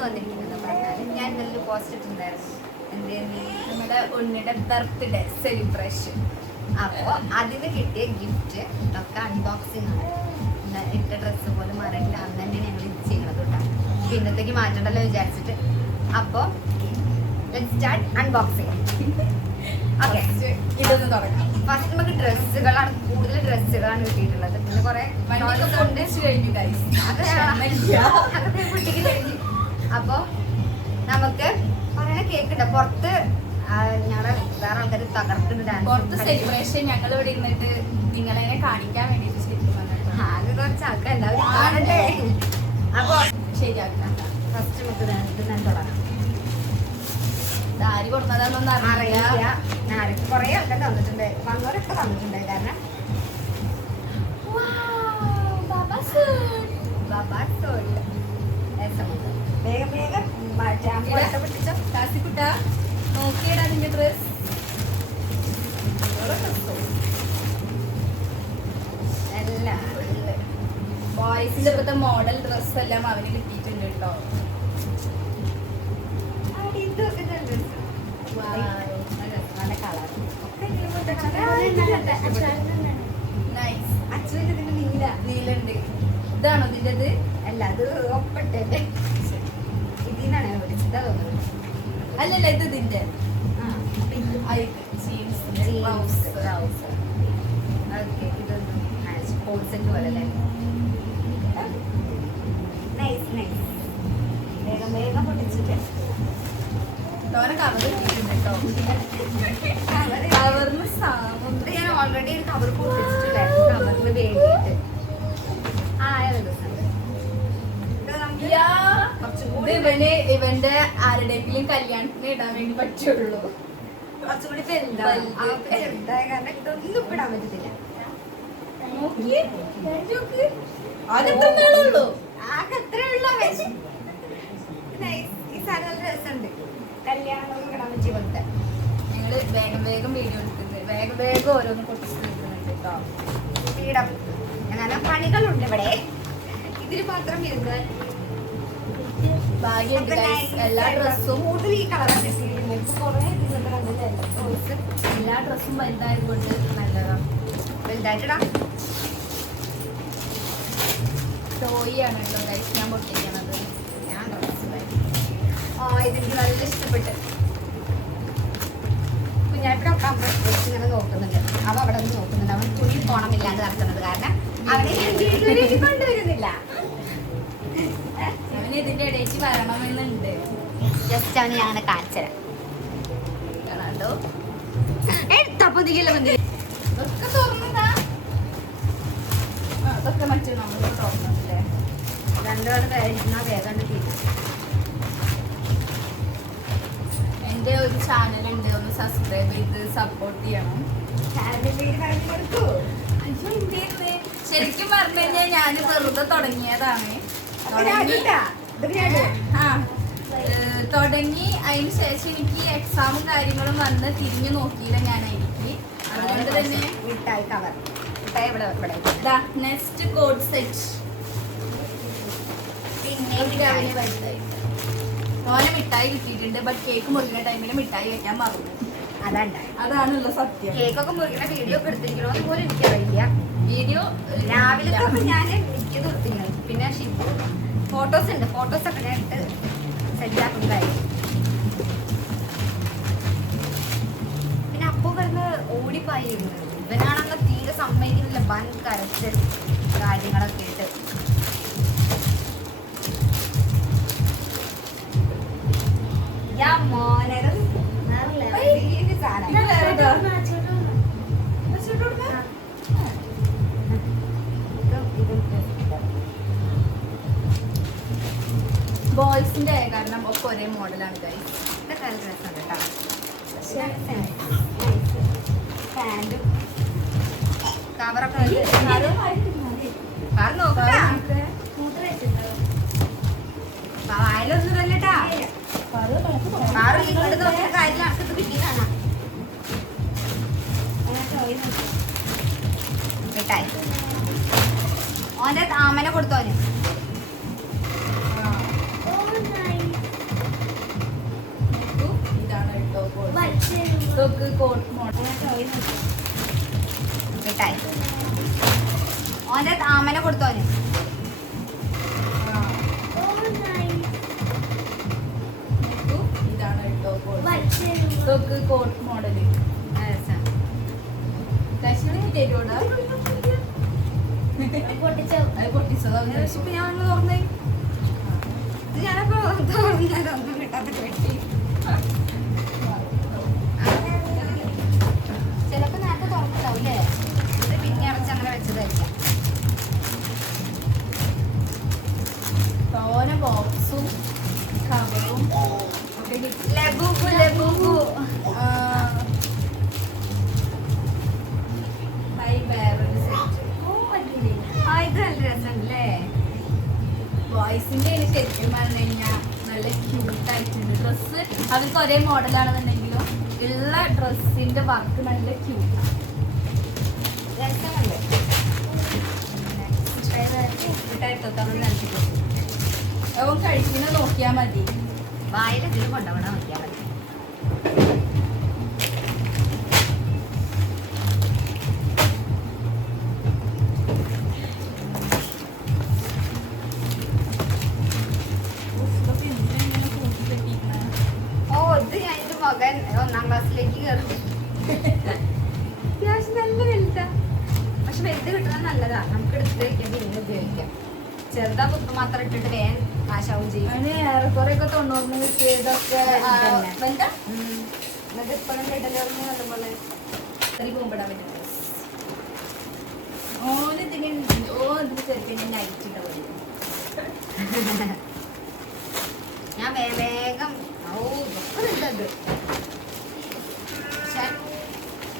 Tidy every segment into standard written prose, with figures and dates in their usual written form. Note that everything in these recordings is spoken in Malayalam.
ഇന്ന് വന്നിരിക്കുന്നത് പറഞ്ഞാൽ ഞാൻ ഇന്നലെ പോസ്റ്റ് ഇട്ടുണ്ടായിരുന്നു നമ്മുടെ ഉണ്ണിയുടെ ബർത്ത്ഡേ സെലിബ്രേഷൻ. അപ്പോൾ അതിന് കിട്ടിയ ഗിഫ്റ്റ് ഒക്കെ അൺബോക്സിങ് ആണ്. ഇട്ട ഡ്രസ്സ് പോലും മാറിയിട്ടില്ല. അന്ന് തന്നെ ഞങ്ങൾ ഇത് ചെയ്യണത് കേട്ടോ. ഇന്നത്തേക്ക് മാറ്റണ്ടല്ലോ വിചാരിച്ചിട്ട്. അപ്പോൾ ലെറ്റ്സ് സ്റ്റാർട്ട് അൺബോക്സിങ്. ഓക്കെ, ഇതൊന്ന് തുടങ്ങാം. ഫസ്റ്റ് നമുക്ക് ഡ്രസ്സുകളാണ്, കൂടുതൽ ഡ്രസ്സുകളാണ് കിട്ടിയിട്ടുള്ളത്. പിന്നെ കുറെ അതൊക്കെ കുട്ടിക്ക് കഴിഞ്ഞു. അപ്പോൾ നമുക്ക് പറയണ കേൾക്കണ്ട പുറത്ത് ഞങ്ങളെ വേറെ ആൾക്കാർ തകർക്കുന്നുണ്ട്. പുറത്ത് സെലിബ്രേഷൻ ഞങ്ങൾ ഇവിടെ ഇരുന്നിട്ട് നിങ്ങളെ കാണിക്കാൻ വേണ്ടിട്ട് ശരിക്കും ആകെ കുറച്ച് ആൾക്കാർ എല്ലാവരും കാണണ്ടേ. അപ്പോൾ ശരിയാക്കാം. ഫസ്റ്റ് നമുക്ക് ഞാൻ തുടങ്ങാം. ആര് കൊടുക്കുന്നതാണെന്നൊന്നും അറിയില്ല. ഞാൻ കുറെ ആൾക്കാർ തന്നിട്ടുണ്ട്, വന്നവരൊക്കെ തന്നിട്ടുണ്ട്. കാരണം വേഗം വേഗം കാസിക്കുട്ട നോക്കിയടാ നിന്റെ ഡ്രസ്. എല്ലാം ബോയ്സിന്റെ ഇപ്പോഴത്തെ മോഡൽ ഡ്രസ് എല്ലാം അവന് കിട്ടിയിട്ടുണ്ട് കേട്ടോ. നല്ല കളർ നൈസ്. അച്ഛൻ്റെ ഇതിന് നീലുണ്ട്. ഇതാണോ ഇതിൻ്റെത്? അല്ല, അത് ഒപ്പട്ടെ ഇതിനാണ് വിളിച്ചത് തോന്നുന്നത്. അല്ലല്ല, ഇത് ഇതിന്റെ വേഗം വേഗം പൊട്ടിച്ചിട്ട് കവർ കിട്ടിയിട്ടുണ്ട് കേട്ടോ. കവറിന് സാധനം ഞാൻ ഓൾറെഡി ഒരു കവർ പൊട്ടിച്ചിട്ടുണ്ടായിരുന്നു കവറിന് വേണ്ടിയിട്ട്. ഇവന്റെ ആരുടെയെങ്കിലും കല്യാണത്തിന് ഇടാൻ വേണ്ടി പറ്റുള്ളൂ. കുറച്ചുകൂടി ചെറുതായ കാരണം ഇതൊന്നും ഇപ്പിടാൻ പറ്റത്തില്ല. അതെത്രയുള്ളൂ? ആകെ എത്രയുള്ളൂ. ഈ സാധനം രസമുണ്ട്. കല്യാണം ഇടാൻ പറ്റിയ പോലത്തെ. ഞങ്ങള് വേഗം വേഗം വീഡിയോ എടുക്കുന്നത്, വേഗം വേഗം ഓരോന്ന് പൊട്ടിച്ച് എടുക്കുന്നുണ്ട് കേട്ടോ. സ്പീഡം. അങ്ങനെ പണികളുണ്ട് ഇവിടെ. ഇതിന് മാത്രം ഇരുന്ന് ഭാഗ്യമുണ്ട് എല്ലാ ഡ്രസ്സും കൂടുതൽ ഈ കളറാണ് എല്ലാ ഡ്രസ്സും വലുതായത് കൊണ്ട് നല്ലതാണ്. വലുതായിട്ടിടാം. ടോയ് ആണ് കേട്ടോ ഗൈസ് ഞാൻ പൊട്ടിക്കണത്. ഞാൻ ഇതെനിക്ക് നല്ല ഇഷ്ടപ്പെട്ട്. കുഞ്ഞാപ്പിടെ ഇങ്ങനെ നോക്കുന്നുണ്ട്. അവ അവിടെ നിന്ന് നോക്കുന്നുണ്ട്. അവൻ തുണി പോണമില്ലാണ്ട് നടക്കുന്നത് കാരണം അവനെ കൊണ്ടുവരുന്നില്ല. അവന് ഇതിന്റെ ഇടയ്ക്ക് വരണമെന്നുണ്ട്. ജസ്റ്റ് അവന് ഞാൻ അങ്ങനെ കാണിച്ചുതരാം. കാണാണ്ടോ ഇതൊക്കെ തുറന്നതാ. അതൊക്കെ മറ്റേ നമ്മൾ തുറന്നില്ലേ. രണ്ടുപേരും കഴിഞ്ഞാൽ വേഗം തീരും. എൻ്റെ ഒരു ചാനലുണ്ട്, ഒന്ന് സബ്സ്ക്രൈബ് ചെയ്ത് സപ്പോർട്ട് ചെയ്യണം. ശരിക്കും പറഞ്ഞു കഴിഞ്ഞാൽ ഞാൻ വെറുതെ തുടങ്ങിയതാണ്. തുടങ്ങി അതിന് ശേഷം എനിക്ക് എക്സാമും കാര്യങ്ങളും വന്ന് തിരിഞ്ഞു നോക്കിയില്ല ഞാൻ എനിക്ക്. അതുകൊണ്ട് തന്നെ മിഠായി കവർ നെക്സ്റ്റ് കോഡ് സെറ്റ്. ഓനെ മിഠായി കിട്ടിയിട്ടുണ്ട്. ബട്ട് കേക്ക് മുറിക്കുന്ന ടൈമിൽ മിഠായി കഴിക്കാൻ മറന്നു. അതാണുള്ള സത്യം. കേക്കൊക്കെ മുറിക്കുന്ന വീഡിയോ ഒക്കെ എടുത്തിരിക്കണോന്ന് പോലും എനിക്കറിയില്ല. വീഡിയോ രാവിലെ ഞാൻ എനിക്ക് നിർത്തിക്കണം. പിന്നെ ഷിപ്പ് ഫോട്ടോസ് ഉണ്ട്. ഫോട്ടോസൊക്കെ ഞാൻ ഇട്ട് സെറ്റാക്കുന്നതായി. പിന്നെ അപ്പോൾ കിടന്ന് ഓടിപ്പായിരുന്നു. ഇവനാണങ്ങ് തീരെ സമ്മതിക്കുന്നില്ല. വൻ കരച്ച് കാര്യങ്ങളൊക്കെ ഇട്ട് മോനെ ബോയ്സിന്റെ ആയ കാരണം ഒക്കെ ഒരേ മോഡലാണ് ഗൈസ്. ഇതൊക്കെ നല്ല രസമുണ്ട് കേട്ടോ. പാൻറ്റും കവറൊക്കെ കാർ നോക്കട്ടാ. വായിലൊന്നും തന്നെട്ടാ. കാറ് ഇങ്ങോട്ട് നോക്കിയ കാര്യം അടുത്ത് കിട്ടിയതാണ്. മിഠായി ഓന്റെ താമന കൊടുത്തോന്. കോട്ട് മോഡൽ മിഠായി ഓന്റെ താമനെ കൊടുത്തോന് ഇതാണ് കേട്ടോ ഇതൊക്കെ കോട്ട് മോഡല് കശ്മീരി തരുമോടാ അത് പൊട്ടിച്ചതാ ഞാൻ ഒന്ന് തുറന്നേ ഇത് ഞാനപ്പോ തുറന്നതൊന്നും കിട്ടാത്ത വെട്ടി ചിലപ്പോ നേരത്തെ തുറന്നതാവും അല്ലേ ഇത് പിന്നെ അടച്ച് അങ്ങനെ വെച്ചതായിരിക്കാം തോന ബോക്സും കവറും ഒക്കെ കിട്ടി ലബുബു വേറൊരു സെറ്റ് ആ ഇത് നല്ല രസമുണ്ടല്ലേ ബോയ്സിന്റെ ശരിക്കും പറഞ്ഞു കഴിഞ്ഞാൽ നല്ല ക്യൂട്ടായിട്ടുണ്ട് ഡ്രസ്സ് അവർക്ക് ഒരേ മോഡലാണെന്നുണ്ടെങ്കിലും ഉള്ള ഡ്രസ്സിന്റെ വർക്ക് നല്ല ക്യൂട്ടാണ് രസമുണ്ട് മിഠായിട്ടോ തമിഴ് നൽകിട്ടു അവൻ കഴിക്കുന്നത് നോക്കിയാൽ മതി വായിലെന്തെങ്കിലും കൊണ്ടുപോകണം നോക്കിയാൽ മതി മകൻ 1ാം ക്ലാസ്സിലേക്ക് കയറും അത്യാവശ്യം നല്ല വലുതാ പക്ഷെ വലുത് കിട്ടുന്നത് നല്ലതാ നമുക്ക് എടുത്ത് വയ്ക്കാൻ പിന്നെ ഉപയോഗിക്കാം ചെറുതാ കുത്ത് മാത്രം ഇട്ടിട്ട് വേഗം നാശാവും ചെയ്യും അതിന് ഏറെക്കുറെയൊക്കെ 90 കിട്ടിയതൊക്കെ എന്നിട്ട് ഇപ്പോഴും കേട്ടല്ലോ നല്ലപോലെ പോകുമ്പോഴാൻ പറ്റും ഇതിന് ചെറുപ്പം നൈറ്റ് ഉണ്ടാവും ഞാൻ വേഗം ഇതൊക്കെ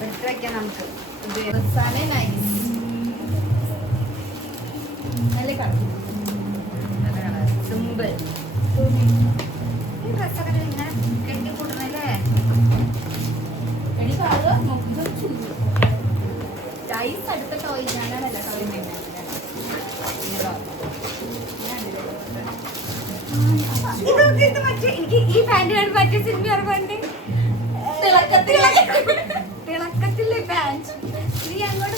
എടുത്ത് വെക്കാം നമുക്ക് നല്ല കളർ സിമ്പിൾ ഈ ഡ്രസ്സൊക്കെ ഇങ്ങനെ കെട്ടിക്കൂട്ടണല്ലേ ടൈസ് അടുത്ത ടോയ് ഞാനല്ല ടോയ് ഇത് മറ്റേ എനിക്ക് ഈ പാന്റ് മറ്റേ സിനിമ പാന്റ് തിളക്കത്തിലെ പാന്റ് നീ അങ്ങോട്ട്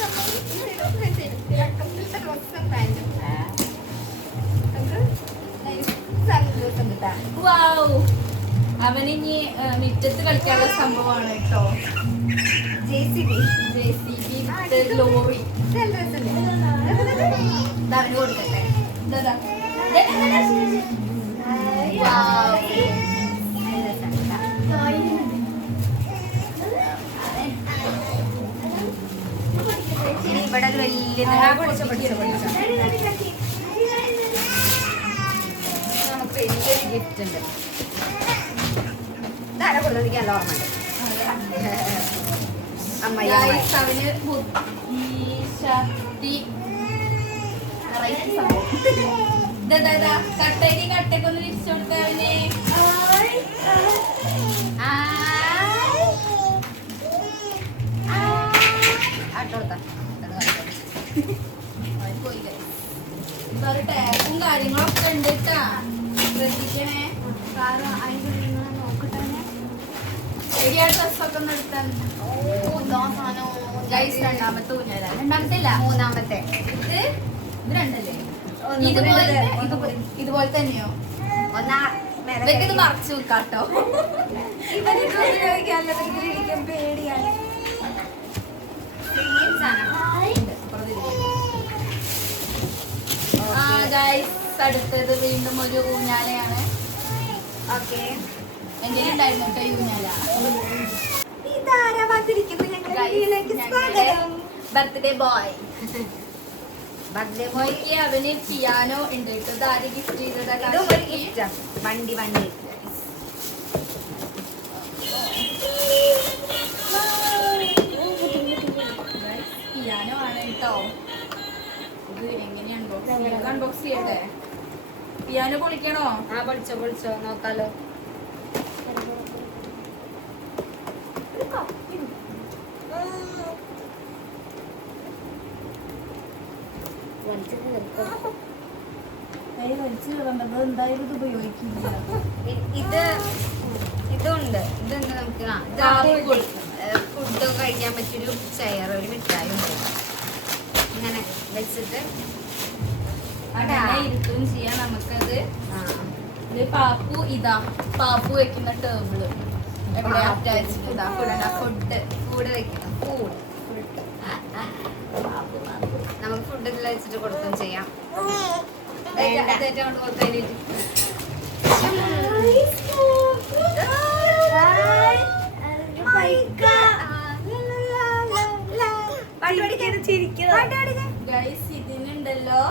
തിളക്കത്തിലത്തെ ഡ്രസ്സും പാന്റും അവനിനി മിറ്റത്ത് കളിക്കാനുള്ള സംഭവമാണ് കേട്ടോ JCB ലോറി അവന് കൊടുക്കട്ടെ ഇവിടെ വലിയ നമുക്ക് വലിയൊരു ഗിഫ്റ്റ് ഉണ്ട് ഇതാരെ കൊടുത്തത് എനിക്ക് നല്ല ഓർമ്മ ഉണ്ട് അമ്മയ്യ അവന് ബുദ്ധിശക്തി കട്ടയ്ക്ക് ഒന്ന് വിരിച്ചു കൊടുക്കാവിനെ ടാപ്പും കാര്യങ്ങളൊക്കെ ഉണ്ട് കേട്ടാ ശ്രദ്ധിക്കണേ ശരിയാ ഡ്രസ്സൊക്കെ ഒന്ന് എടുത്താൽ രണ്ടാമത്തെ ഊഞ്ഞാല രണ്ടാമത്തെ അല്ല മൂന്നാമത്തെ ഇത് രണ്ടല്ലേ ഇതുപോലെ തന്നെയോ ഇതൊക്കെ ഇത് മറച്ചു വെക്കാട്ടോ പേടിയാണ് അടുത്തത് വീണ്ടും ഒരു ഊഞ്ഞാലയാണ് ഓക്കെ എങ്ങനെയുണ്ടായിരുന്നു കേട്ടോ ഈ ഊഞ്ഞാല ബർത്ത്ഡേ ബോയ് ബർത്ത്ഡേ ബോയ് അവന് പിയാനോ ഉണ്ട് കേട്ടോ ഇത് ആര് ഗിഫ്റ്റ് ചെയ്തതാ വണ്ടി പിയാനോ ആണ് കേട്ടോ ഇത് എങ്ങനെയാണ് അൺബോക്സ് ചെയ്യട്ടെ പിയാനോ പൊളിക്കണോ പൊളിച്ചോ നോക്കാലോ എന്തായാലും ഇത് ഉപയോഗിക്കില്ല ഇതുണ്ട് ഇതെന്താ നമുക്ക് ഫുഡൊക്കെ കഴിക്കാൻ പറ്റിയൊരു ചെയർ, ഒരു മിഠായി ഉണ്ട്. ഇങ്ങനെ വെച്ചിട്ട് അങ്ങനെ ഇരിക്കുകയും ചെയ്യാം നമുക്കത്. ആ ഇത് പാപ്പു വെക്കുന്ന ടേബിള് എവിടെ അറ്റാച്ച്ഡ് ഇതാ ഫുഡ് വെക്കണം. നമുക്ക് ഫുഡ് ഇതിൽ വെച്ചിട്ട് കൊടുക്കുകയും ചെയ്യാം. കൊണ്ട് കൊടുക്കാനായിട്ട് ഗൈസ് ഇതിനുണ്ടല്ലോ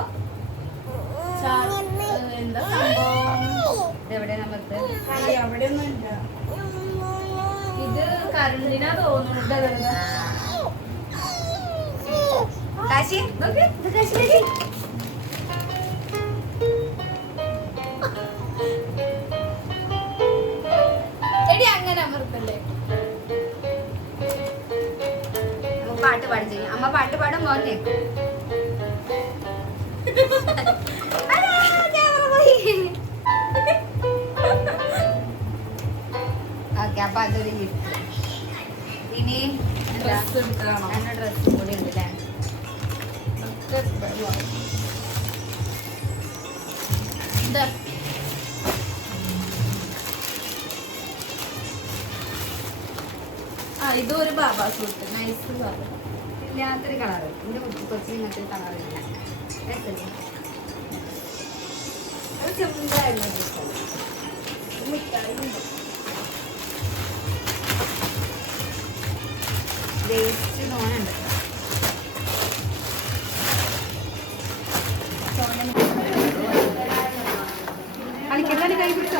എന്താ സംഭവം, എവിടെ നമുക്ക് അവിടെ ഒന്നുമില്ല. ഇത് കറണ്ടിനാ തോന്നുന്നുണ്ട്. കാശി നോക്ക്, ഇത് കാശി നോക്ക്. എടി അങ്ങനെ അമർത്തല്ലേ. നമുക്ക് പാട്ട് പാടും ചെയ്യും. അമ്മ പാട്ട് പാടും, മോൻ കേൾക്കും. ഓക്കെ, അപ്പൊ അതൊരു ഗിഫ്റ്റ്. ഇനി ഡ്രസ് എടുക്കണോ? നല്ല ഡ്രസ് കൂടി ഉണ്ട് അല്ലേ? ഇതൊരു ബാബാ സൂട്ട്, നൈസ് ബാബ. ഇല്ലാത്തൊരു കളറ്. എന്റെ കൊച്ചിന് ഇങ്ങനത്തെ കളറില്ല. അത് ചെറുതായിരുന്നു വേസ്റ്റ് തോന്നുന്നുണ്ട്. കളിക്കല്ലേ കൈ പിടിച്ചോ?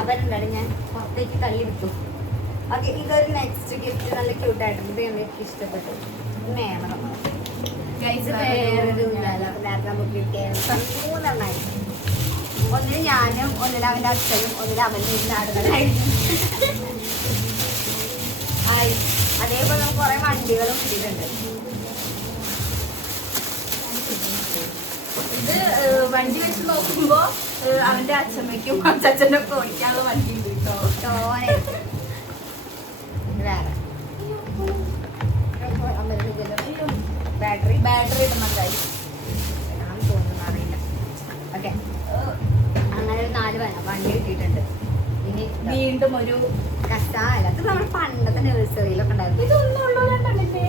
അവരുണ്ടാണ് ഞാൻ പുറത്തേക്ക് തള്ളി വിട്ടു. ഓക്കെ, ഇതൊരു നെക്സ്റ്റ് ഗിഫ്റ്റ്. നല്ല ക്യൂട്ടായിട്ടുണ്ട്. ഇത് എനിക്ക് ഇഷ്ടപ്പെട്ടു. വേണം വേറൊരു മൂന്നെണ്ണായി. ഒന്നിന് ഞാനും, ഒന്നിന് അവൻ്റെ അച്ഛനും, ഒന്നിന് അവൻ്റെ നാടുകളായിരുന്നു. അതേപോലെ നമുക്ക് കുറെ വണ്ടികളും കിട്ടിയിട്ടുണ്ട്. ഇത് വണ്ടി വെച്ച് നോക്കുമ്പോ അവന്റെ അച്ഛമ്മയ്ക്കും അച്ഛനും ഒക്കെ ഓടിക്കാനുള്ള വണ്ടി ഉണ്ട് കേട്ടോ. വേറെ ബാറ്ററി ഇടുന്ന കാര്യം തോന്നുന്നു, അറിയില്ല. ഓക്കെ, അങ്ങനെ ഒരു 4 വണ്ടി കിട്ടിയിട്ടുണ്ട്. ഇനി വീണ്ടും ഒരു കസാല. അത് നമ്മുടെ പണ്ടത്തെ നഴ്സറിയിലൊക്കെ ഉണ്ടായിരുന്നു. ഇതൊന്നും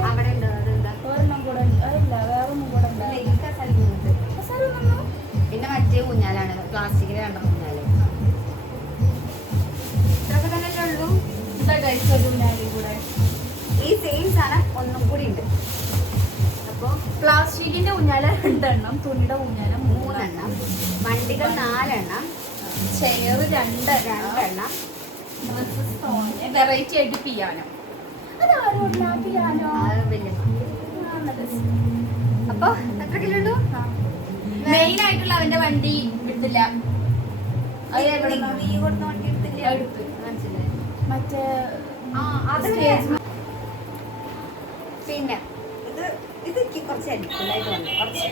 അവിടെ ഉണ്ട്. അതെന്താ? ഒരെണ്ണം കൂടെ ഇല്ല, വേറൊന്നും കൂടെ പിന്നെ മറ്റേ ഊഞ്ഞാലാണ്, പ്ലാസ്റ്റിക്കിൽ 2 ഊഞ്ഞാല്. ഇത്രയൊക്കെ തന്നെ ഉള്ളൂ. കൂടെ ഈ സെയിം സാധനം ഒന്നും കൂടി ഉണ്ട്. അപ്പൊ പ്ലാസ്റ്റിക്കിന്റെ ഊഞ്ഞാല 2 എണ്ണം, തുണിയുടെ ഊഞ്ഞാല 3 എണ്ണം, വണ്ടികൾ 4 എണ്ണം, ചെയർ 2 എണ്ണം, വെറൈറ്റി ആയിട്ട് പിയാനോ. അപ്പൊ എത്ര കിലോ ഉള്ളൂ? മെയിൻ ആയിട്ടുള്ള അവന്റെ വണ്ടി എടുത്തില്ല. നീ കൊടുത്ത വണ്ടി എടുത്തില്ല. എടുത്ത് മനസ്സിലായി. മറ്റേ പിന്നെ ഇത് കുറച്ച് അടിപൊളിയായിട്ട് വന്നു. കുറച്ച്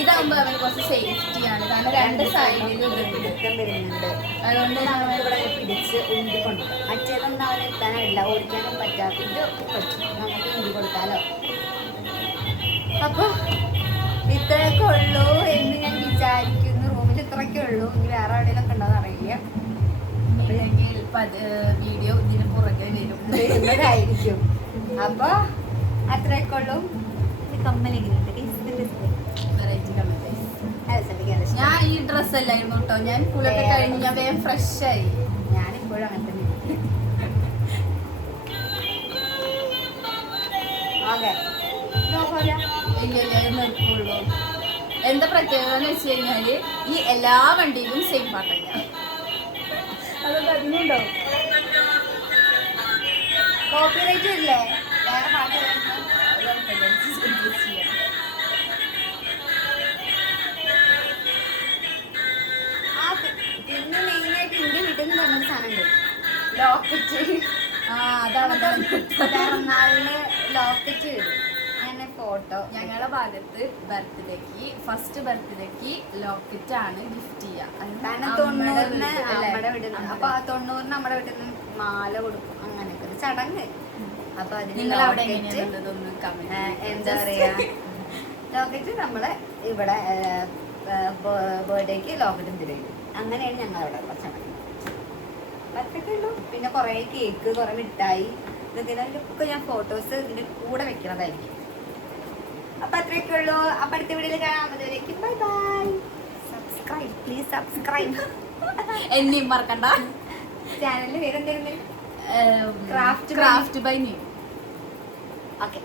ഇതാകുമ്പോ അവന് കുറച്ച് സേഫ്റ്റിയാണ്, കാരണം 2 സൈഡിലും പിടുത്തം വരുന്നുണ്ട്. അതുകൊണ്ട് നമ്മൾ ഇവിടെ പിടിച്ച് ഉന്തി കൊണ്ടുപോകും. മറ്റേതൊന്നും അവന് എത്താനില്ല, ഓടിക്കാനും പറ്റാത്ത. ഇത് പറ്റും, നമുക്ക് ഉന്തി കൊടുക്കാലോ. അപ്പൊ ഇത്രയൊക്കെ ഉള്ളൂ എന്ന് ഞാൻ വിചാരിക്കുന്നു. റൂമിൽ ഇത്രയൊക്കെ ഉള്ളൂ. ഇനി വേറെ എവിടെയെങ്കിലും ഉണ്ടോന്ന് അറിയില്ല. അല്ലെങ്കിൽ വീഡിയോ ഇതിന് പുറകെ വരുന്നതായിരിക്കും. അപ്പൊ അത്രയൊക്കെ ഉള്ളൂ. കമ്പനി ഞാൻ ഈ ഡ്രസ് അല്ലായിരുന്നു കേട്ടോ. ഞാൻ കുളൊക്കെ കഴിഞ്ഞ് ഞാൻ വേഗം ഫ്രഷ് ആയി. ഞാനിപ്പോഴും അങ്ങനെ തന്നെ. ഇല്ലല്ലേ നിർത്തുള്ളൂ. എന്താ പ്രത്യേകത എന്ന് വെച്ച് കഴിഞ്ഞാല് ഈ എല്ലാ വണ്ടിയിലും സെയിം പാട്ടല്ല. അതൊക്കെ അതിനുണ്ടോ? കോപ്പിറൈറ്റ് ഇല്ലേ? വേറെ പാട്ട് പിന്നെ മെയിനായിട്ട് ഇന്ത്യ വീട്ടിൽ നിന്ന് പറഞ്ഞൊരു സാധനമുണ്ട്, ലോക്കറ്റ്. അതാണ് പിറന്നാളിന് ലോക്കറ്റ് വരും. അങ്ങനെ ഫോട്ടോ. ഞങ്ങളുടെ ഭാഗത്ത് ഫസ്റ്റ് ബർത്ത്ഡേക്ക് ലോക്കറ്റ് ആണ് ഗിഫ്റ്റ് ചെയ്യുക. കാരണം 90-ന് നമ്മുടെ വീട്ടിൽ നിന്ന്, അപ്പൊ 90-ന് നമ്മുടെ വീട്ടിൽ നിന്ന് മാല കൊടുക്കും, അങ്ങനെയൊക്കെ ഒരു ചടങ്ങ്. അപ്പൊ അതിന് നിങ്ങൾ അവിടെ ലോക്കറ്റ് എങ്ങനെയാണെന്നുള്ളതൊന്ന് comment എന്താ പറയാ, ലോക്കറ്റ് നമ്മള് ഇവിടെ ബർത്ത്ഡേക്ക് ലോക്കറ്റും തരും. അങ്ങനെയാണ് ഞങ്ങളവിടെ ഉള്ള ചടങ്ങ്. അതൊക്കെ ഉള്ളൂ. പിന്നെ കുറെ കേക്ക്, കുറെ മിഠായി, ഇതിനൊക്കെ ഞാൻ ഫോട്ടോസ് ഇതിന്റെ കൂടെ വെക്കുന്നതായിരിക്കും. അപ്പൊ അത്രയൊക്കെ ഉള്ളൂ. അപ്പൊ അടുത്ത വീഡിയോയിൽ കാണാം. അതുവരേക്കും bye bye. Subscribe, please subscribe. എന്നെയും മറക്കണ്ട. ചാനലിൽ പേരെന്തായിരുന്നു? ക്രാഫ്റ്റ് ബൈ നീ. ഓക്കെ.